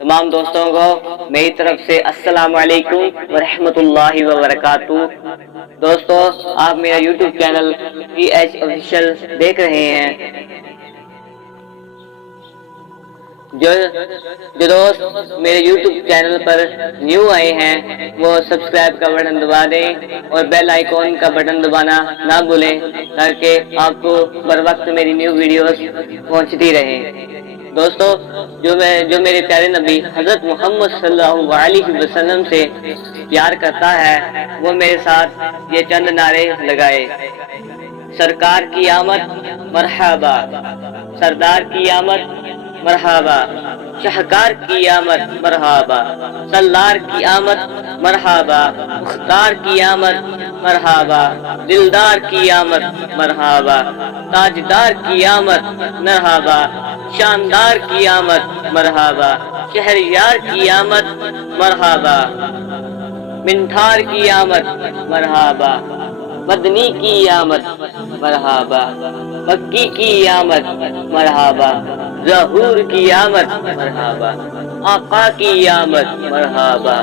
تمام دوستوں کو میری طرف سے السلام علیکم ورحمۃ اللہ وبرکاتہ۔ دوستو، آپ میرا یوٹیوب چینل PH آفیشیل دیکھ رہے ہیں۔ جو دوست میرے یوٹیوب چینل پر نیو آئے ہیں وہ سبسکرائب کا بٹن دبا دیں اور بیل آئیکن کا بٹن دبانا نہ بھولیں تاکہ آپ کو بر وقت میری نیو ویڈیوز پہنچتی رہیں۔ دوستو، جو میرے پیارے نبی حضرت محمد صلی اللہ علیہ وسلم سے پیار کرتا ہے وہ میرے ساتھ یہ چند نعرے لگائے۔ سرکار کی آمد مرحبا، سردار کی آمد مرحبا، شاہکار کی آمد مرحبا، سالار کی آمد مرحبا، مختار کی آمد مرحبا، دلدار کی آمد مرحبا، تاجدار کی آمد مرحبا، شاندار کی آمد مرحبا، شہریار کی آمد مرحبا، منٹھار کی آمد مرحبا، مدنی کی آمد مرحبا، مکی کی آمد مرحبا، ظہور کی آمد مرحبا، آقا کی آمد مرحبا،